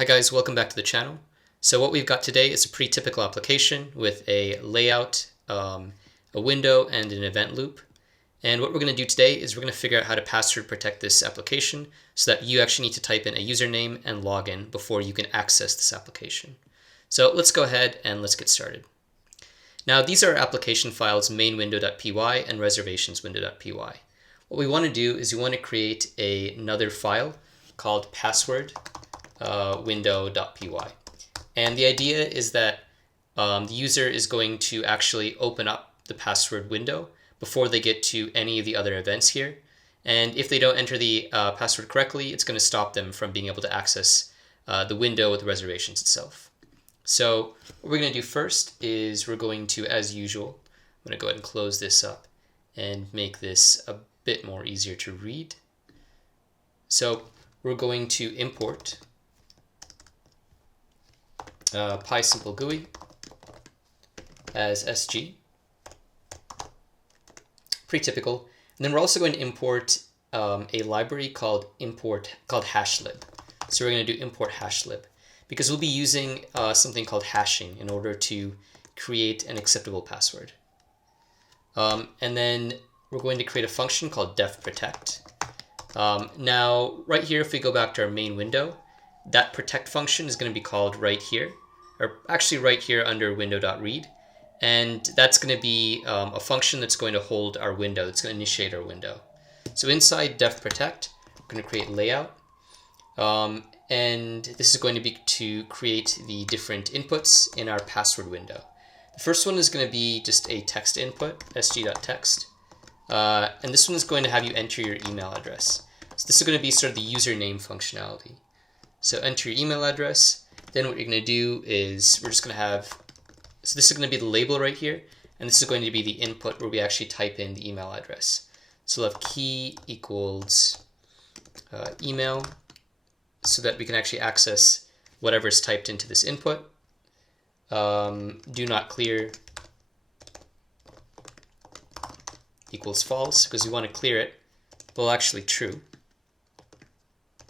Hi guys, welcome back to the channel. So what we've got today is a pretty typical application with a layout, a window, and an event loop. And what we're going to do today is we're going to figure out how to password protect this application so that you actually need to type in a username and login before you can access this application. So let's go ahead and let's get started. Now these are our application files mainwindow.py and reservationswindow.py. What we want to do is we want to create another file called password window.py. And the idea is that the user is going to actually open up the password window before they get to any of the other events here. And if they don't enter the password correctly, it's going to stop them from being able to access the window with the reservations itself. So what we're going to do first is we're going to, as usual, I'm going to go ahead and close this up and make this a bit more easier to read. So we're going to import PySimpleGUI as SG. Pretty typical. And then we're also going to import a library called hashlib. So we're going to do import hashlib because we'll be using something called hashing in order to create an acceptable password. And then we're going to create a function called defprotect. Now, right here, if we go back to our main window, that protect function is going to be called right here, or actually right here under window.read. And that's going to be a function that's going to hold our window. It's going to initiate our window. So inside defprotect, we're going to create layout. And this is going to be to create the different inputs in our password window. The first one is going to be just a text input, sg.text. And this one is going to have you enter your email address. So this is going to be sort of the username functionality. So enter your email address. Then what you're going to do is we're just going to have, so this is going to be the label right here. And this is going to be the input where we actually type in the email address. So we'll have key equals email so that we can actually access whatever is typed into this input. Do not clear equals false because we want to clear it, but actually true.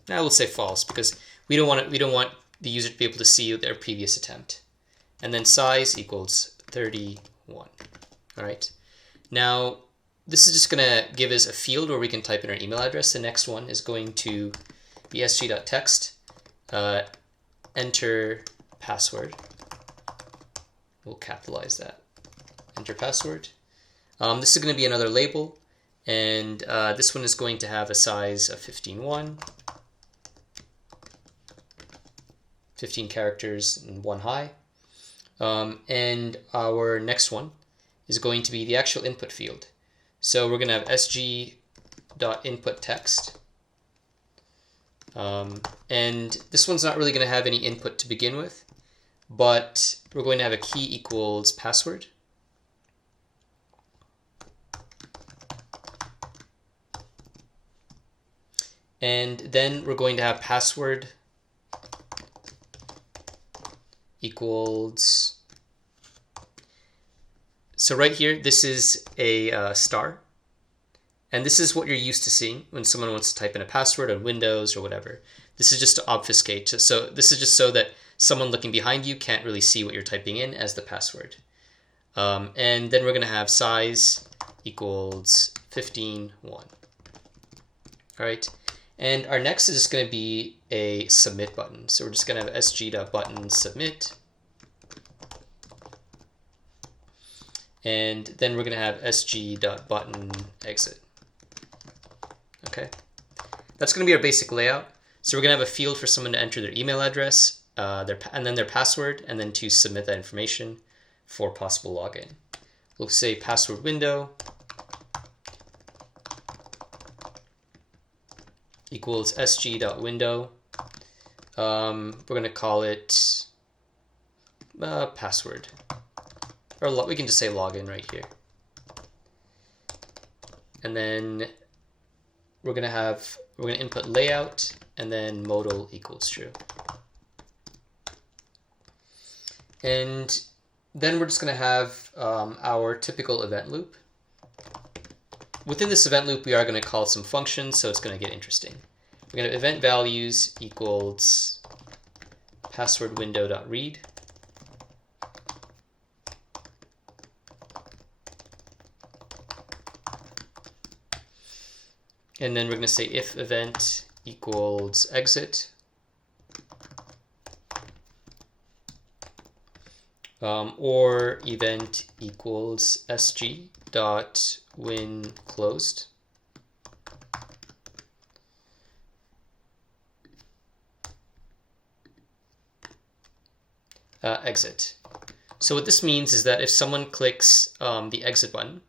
Now we'll say false because we don't want the user to be able to see their previous attempt. And then size equals 31. All right. Now this is just going to give us a field where we can type in our email address. The next one is going to be sg.text, enter password. We'll capitalize that. Enter password. This is going to be another label, and this one is going to have a size of 15 characters and 1 high. And our next one is going to be the actual input field. So we're going to have sg.inputText. And this one's not really going to have any input to begin with, but we're going to have a key equals password. And then we're going to have password equals, so right here, this is a star. And this is what you're used to seeing when someone wants to type in a password on Windows or whatever. This is just to obfuscate. So this is just so that someone looking behind you can't really see what you're typing in as the password. And then we're going to have size equals 15:1. All right. And our next is just going to be a submit button. So we're just going to have sg.button submit. And then we're going to have sg.button exit. Okay. That's going to be our basic layout. So we're going to have a field for someone to enter their email address, and then their password, and then to submit that information for possible login. We'll say password window equals sg.window. We're going to call it password. Or we can just say login right here. And then we're going to input layout and then modal equals true. And then we're just going to have our typical event loop. Within this event loop, we are going to call some functions, so it's going to get interesting. We're going to event values equals password window.read. And then we're going to say if event equals exit. Or event equals sg dot when closed. Exit. So what this means is that if someone clicks the exit button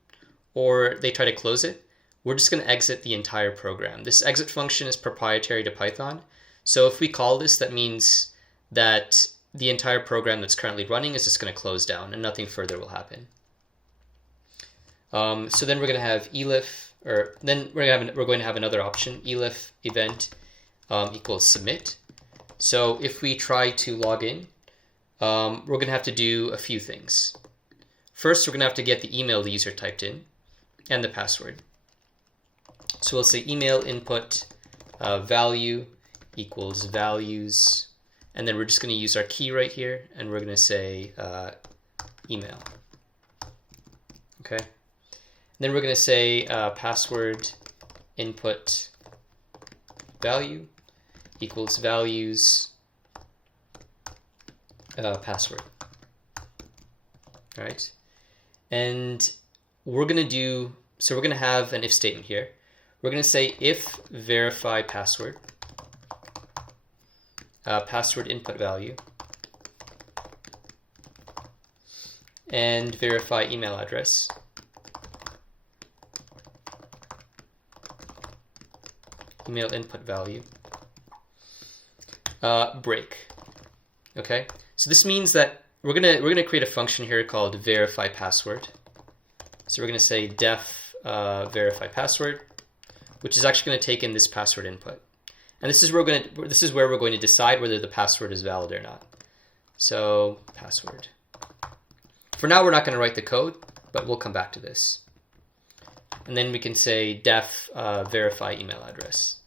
or they try to close it, we're just going to exit the entire program. This exit function is proprietary to Python. So if we call this, that means that the entire program that's currently running is just going to close down and nothing further will happen. So then we're going to have elif, or then we're going to have another option, elif event equals submit. So if we try to log in, we're going to have to do a few things. First, we're going to have to get the email the user typed in and the password. So we'll say email input value equals values, and then we're just going to use our key right here, and we're going to say email. Okay. And then we're going to say password input value equals values password. All right. And we're going to have an if statement here. We're going to say if verify password, password input value, and verify email address. Email input value, break. Okay, so this means that we're gonna create a function here called verify password. So we're gonna say def verify password, which is actually going to take in this password input, and this is where we're going to decide whether the password is valid or not. So password. For now, we're not going to write the code, but we'll come back to this. And then we can say def verify email address,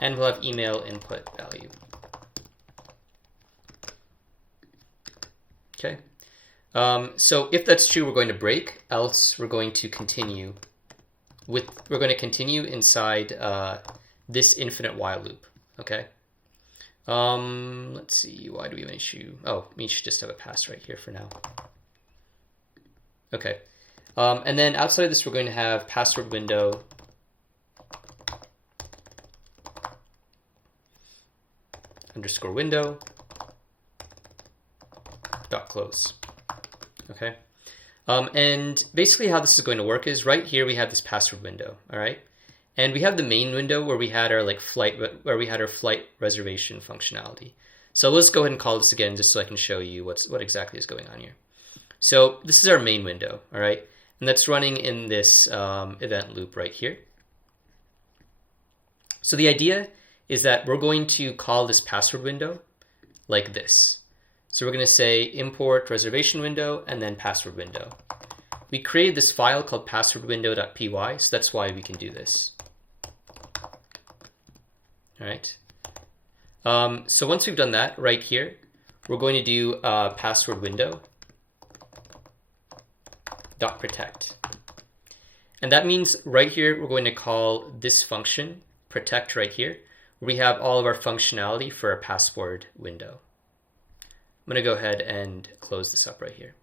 and we'll have email input value. Okay. So if that's true, we're going to break. Else, we're going to continue inside this infinite while loop. Okay. Let's see. Why do we have an issue? Oh, we should just have a pass right here for now. Okay. And then outside of this, we're going to have password window underscore window dot close. Okay. And basically how this is going to work is right here we have this password window, all right? And we have the main window where we had our flight reservation functionality. So let's go ahead and call this again just so I can show you what exactly is going on here. So this is our main window, all right? And that's running in this event loop right here. So the idea is that we're going to call this password window like this. So we're going to say import reservation window and then password window. We created this file called passwordwindow.py, so that's why we can do this. All right. So once we've done that, right here, we're going to do password window.protect. And that means right here, we're going to call this function, protect right here, where we have all of our functionality for a password window. I'm going to go ahead and close this up right here.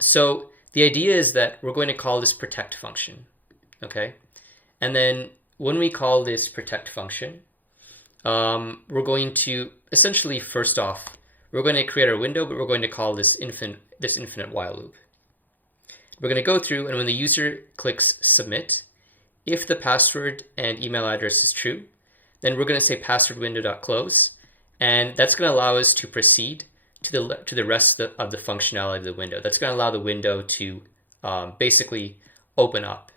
So the idea is that we're going to call this protect function, okay? And then when we call this protect function, we're going to essentially, first off, we're going to create our window, but we're going to call this infinite while loop. We're going to go through, and when the user clicks submit, if the password and email address is true, then we're going to say password window.close. And that's going to allow us to proceed to the rest of the functionality of the window. That's going to allow the window to basically open up.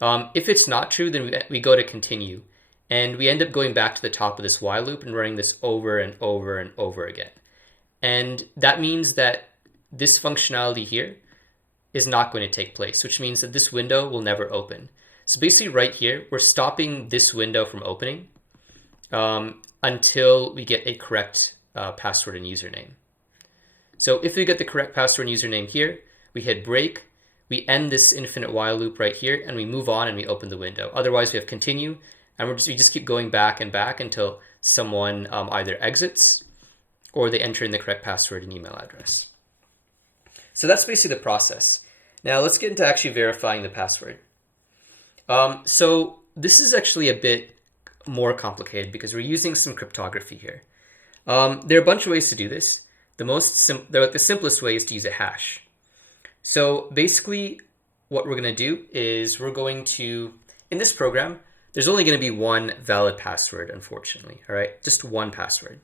If it's not true, then we go to continue. And we end up going back to the top of this while loop and running this over and over and over again. And that means that this functionality here is not going to take place, which means that this window will never open. So basically right here, we're stopping this window from opening. until we get a correct password and username. So if we get the correct password and username here, we hit break, we end this infinite while loop right here, and we move on and we open the window. Otherwise, we have continue, and we just keep going back and back until someone either exits or they enter in the correct password and email address. So that's basically the process. Now let's get into actually verifying the password. So this is actually a bit more complicated because we're using some cryptography here. There are a bunch of ways to do this. The simplest way is to use a hash. So basically what we're going to do is we're going to, in this program, there's only going to be one valid password, unfortunately, all right? Just one password.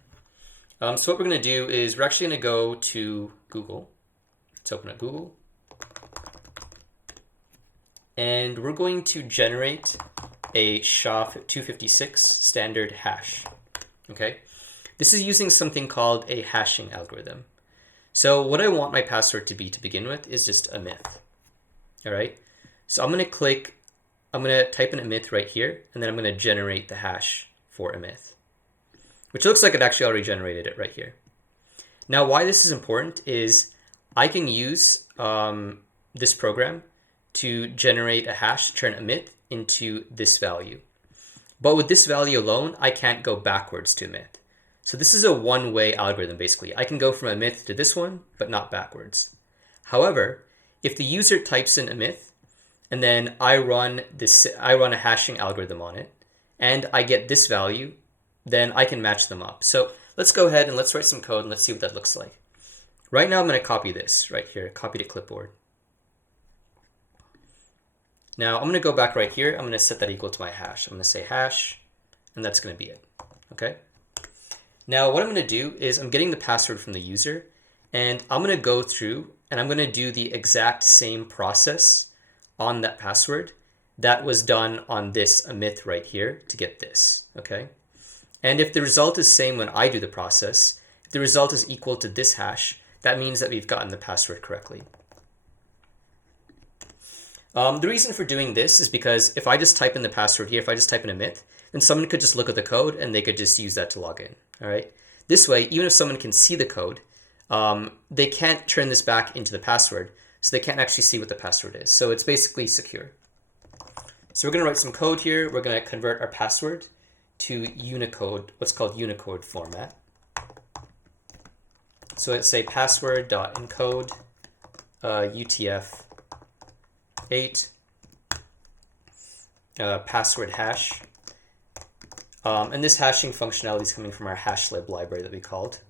So what we're going to do is we're actually going to go to Google. Let's open up Google. And we're going to generate a SHA-256 standard hash, okay? This is using something called a hashing algorithm. So what I want my password to be to begin with is just a myth, all right? So I'm going to type in a myth right here, and then I'm going to generate the hash for a myth, which looks like it actually already generated it right here. Now, why this is important is I can use this program to generate a hash to turn a myth into this value. But with this value alone, I can't go backwards to a myth. So this is a one-way algorithm, basically. I can go from a myth to this one, but not backwards. However, if the user types in a myth, and then I run a hashing algorithm on it, and I get this value, then I can match them up. So let's go ahead and let's write some code and let's see what that looks like. Right now I'm going to copy this right here, copy to clipboard. Now I'm going to go back right here. I'm going to set that equal to my hash. I'm going to say hash, and that's going to be it. Okay. Now what I'm going to do is I'm getting the password from the user, and I'm going to go through and I'm going to do the exact same process on that password that was done on this myth right here to get this. Okay. And if the result is same when I do the process, if the result is equal to this hash, that means that we've gotten the password correctly. The reason for doing this is because if I just type in the password here, if I just type in a myth, then someone could just look at the code and they could just use that to log in. All right. This way, even if someone can see the code, they can't turn this back into the password, so they can't actually see what the password is. So it's basically secure. So we're going to write some code here. We're going to convert our password to Unicode, what's called Unicode format. So let's say password.encode UTF-8 password hash. And this hashing functionality is coming from our hashlib library that we called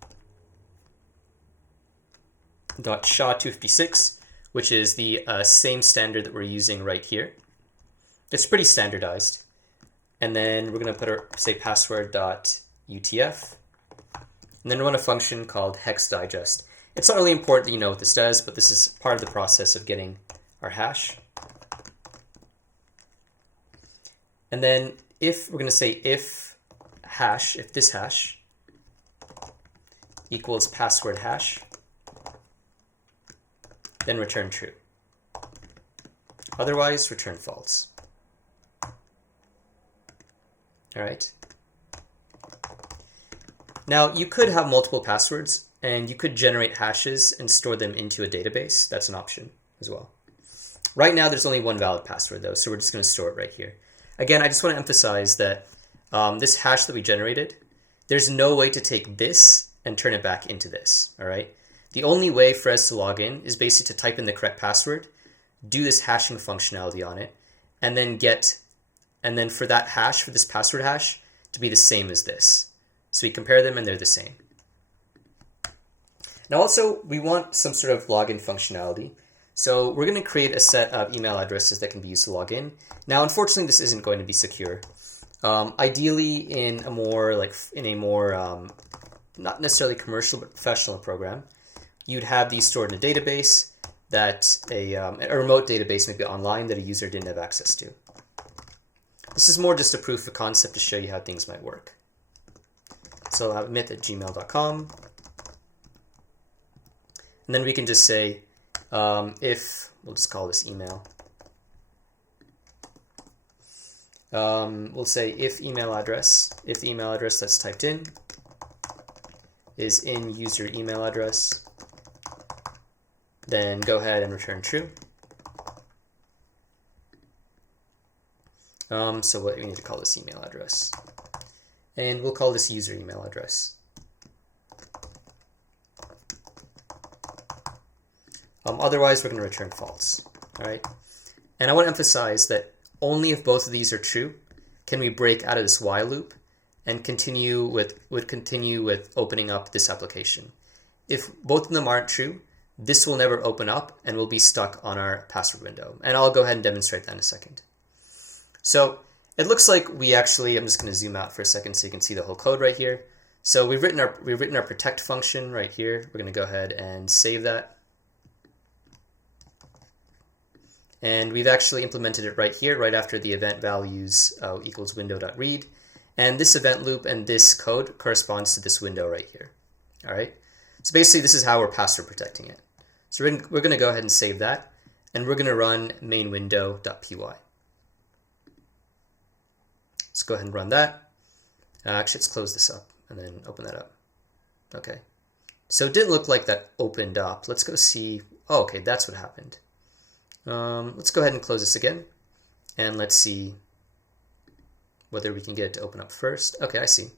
.SHA-256, which is the same standard that we're using right here. It's pretty standardized. And then we're going to put our, say, password.utf, and then run a function called hex digest. It's not really important that you know what this does, but this is part of the process of getting our hash. And then if we're going to say if this hash equals password hash, then return true. Otherwise, return false. All right. Now, you could have multiple passwords, and you could generate hashes and store them into a database. That's an option as well. Right now, there's only one valid password, though, so we're just going to store it right here. Again, I just want to emphasize that this hash that we generated, there's no way to take this and turn it back into this, all right? The only way for us to log in is basically to type in the correct password, do this hashing functionality on it, and then for that hash, for this password hash, to be the same as this. So we compare them and they're the same. Now also, we want some sort of login functionality. So we're going to create a set of email addresses that can be used to log in. Now, unfortunately, this isn't going to be secure. Ideally, in a more not necessarily commercial but professional program, you'd have these stored in a database that a remote database, maybe online, that a user didn't have access to. This is more just a proof of concept to show you how things might work. So I'll have myth@gmail.com. And then we can just say, if, we'll just call this email. we'll say if the email address that's typed in is in user email address, then go ahead and return true. So what we need to call this email address, and we'll call this user email address. Otherwise, we're going to return false. All right, and I want to emphasize that only if both of these are true can we break out of this while loop and continue with opening up this application. If both of them aren't true, this will never open up and we'll be stuck on our password window. And I'll go ahead and demonstrate that in a second. So it looks like we actually, I'm just going to zoom out for a second so you can see the whole code right here. So we've written our protect function right here. We're going to go ahead and save that. And we've actually implemented it right here, right after the event values equals window.read. And this event loop and this code corresponds to this window right here. All right. So basically, this is how we're password protecting it. So we're going to go ahead and save that, and we're going to run main window.py. Let's go ahead and run that. Actually, let's close this up and then open that up. Okay. So it didn't look like that opened up. Let's go see. Oh, okay, that's what happened. Let's go ahead and close this again, and let's see whether we can get it to open up first. Okay, I see.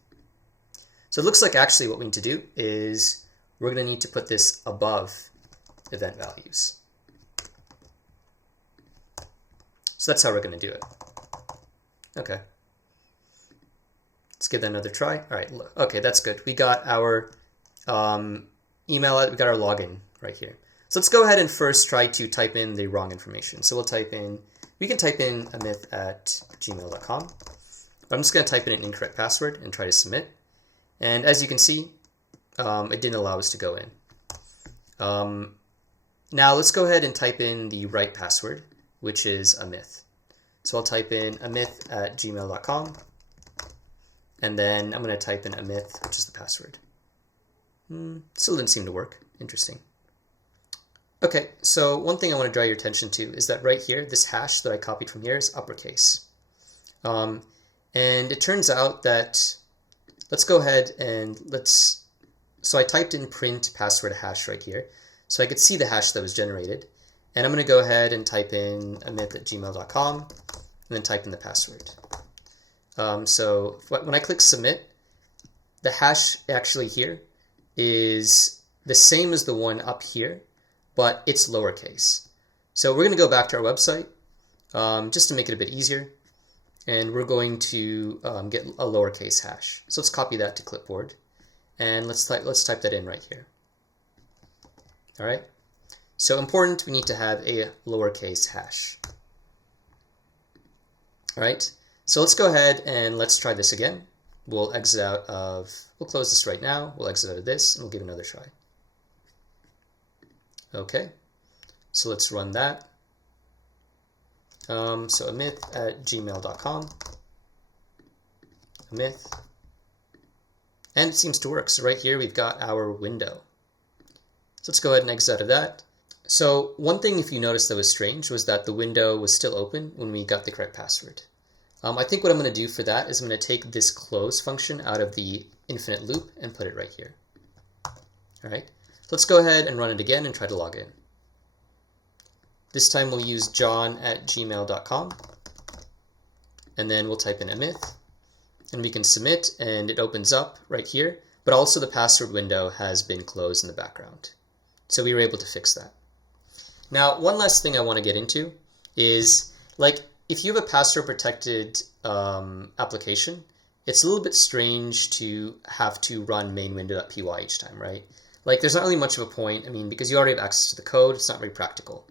So it looks like actually what we need to do is we're going to need to put this above event values. So that's how we're going to do it. Okay. Let's give that another try. All right, okay, that's good. We got our email, we got our login right here. So let's go ahead and first try to type in the wrong information. So we can type in amit@gmail.com. I'm just going to type in an incorrect password and try to submit. And as you can see, it didn't allow us to go in. Now let's go ahead and type in the right password, which is amit. So I'll type in amit@gmail.com. And then I'm going to type in amit, which is the password. Still didn't seem to work. Interesting. Okay, so one thing I want to draw your attention to is that right here, this hash that I copied from here is uppercase. And it turns out that, let's go ahead and so I typed in print password hash right here, so I could see the hash that was generated. And I'm going to go ahead and type in amit@gmail.com and then type in the password. So when I click submit, the hash actually here is the same as the one up here, but it's lowercase. So we're going to go back to our website just to make it a bit easier. And we're going to get a lowercase hash. So let's copy that to clipboard. And let's type that in right here. All right. So important, we need to have a lowercase hash. All right. So let's go ahead and let's try this again. We'll close this right now. We'll exit out of this and we'll give it another try. Okay. So let's run that. So amit@gmail.com. Amit. And it seems to work. So right here we've got our window. So let's go ahead and exit out of that. So one thing, if you noticed, that was strange was that the window was still open when we got the correct password. I think what I'm going to do for that is I'm going to take this close function out of the infinite loop and put it right here. All right. Let's go ahead and run it again and try to log in. This time we'll use john@gmail.com, and then we'll type in amit, and we can submit, and it opens up right here, but also the password window has been closed in the background. So we were able to fix that. Now, one last thing I want to get into is, like, if you have a password protected application, it's a little bit strange to have to run main window.py each time, right? Like, there's not really much of a point, because you already have access to the code, it's not very practical.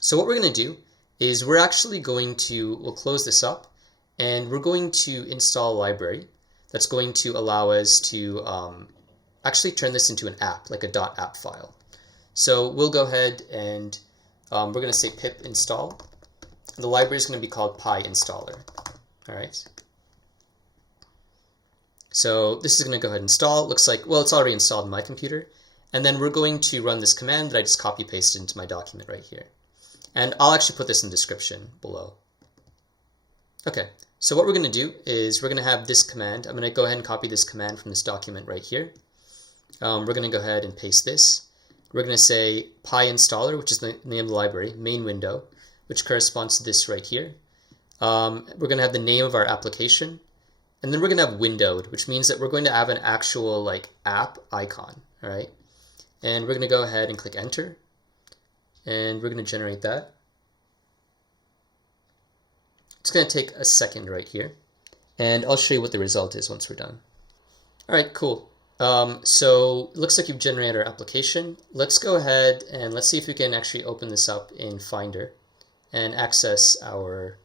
So what we're going to do is we're actually going to, we'll close this up, and we're going to install a library that's going to allow us to actually turn this into an app, like a .app file. So we'll go ahead and we're going to say pip install. The library is going to be called PyInstaller. All right. So this is going to go ahead and install. It looks like, well, it's already installed in my computer. And then we're going to run this command that I just copy pasted into my document right here. And I'll actually put this in the description below. Okay, so what we're going to do is we're going to have this command. I'm going to go ahead and copy this command from this document right here. We're going to go ahead and paste this. We're going to say PyInstaller, which is the name of the library, main window, which corresponds to this right here. We're going to have the name of our application, and then we're going to have windowed, which means that we're going to have an actual like app icon, all right? And we're going to go ahead and click enter, and we're going to generate that. It's going to take a second right here, and I'll show you what the result is once we're done. All right, cool. So it looks like you've generated our application. Let's go ahead and let's see if we can actually open this up in Finder and access our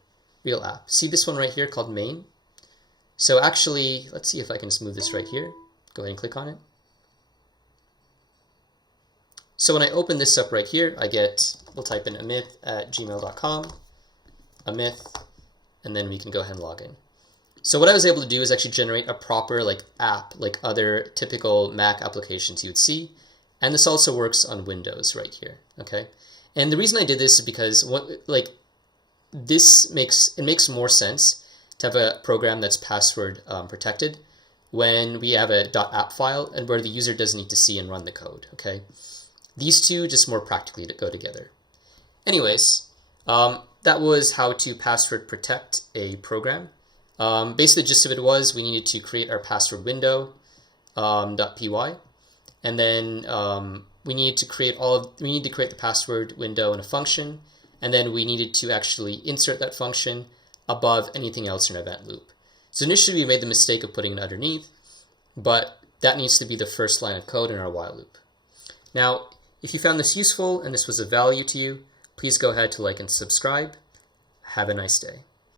real app. See this one right here called main? So actually, let's see if I can just move this right here. Go ahead and click on it. So when I open this up right here, we'll type in amit@gmail.com, amit, and then we can go ahead and log in. So what I was able to do is actually generate a proper like app, like other typical Mac applications you would see. And this also works on Windows right here, okay? And the reason I did this is because it makes more sense to have a program that's password protected when we have a .app file and where the user doesn't need to see and run the code, okay? These two just more practically go together. Anyways, that was how to password protect a program. Basically, the gist of it was we needed to create our password window .py, and then we needed to create the password window in a function, and then we needed to actually insert that function above anything else in our event loop. So initially, we made the mistake of putting it underneath, but that needs to be the first line of code in our while loop. Now, if you found this useful and this was of value to you, please go ahead to like and subscribe. Have a nice day.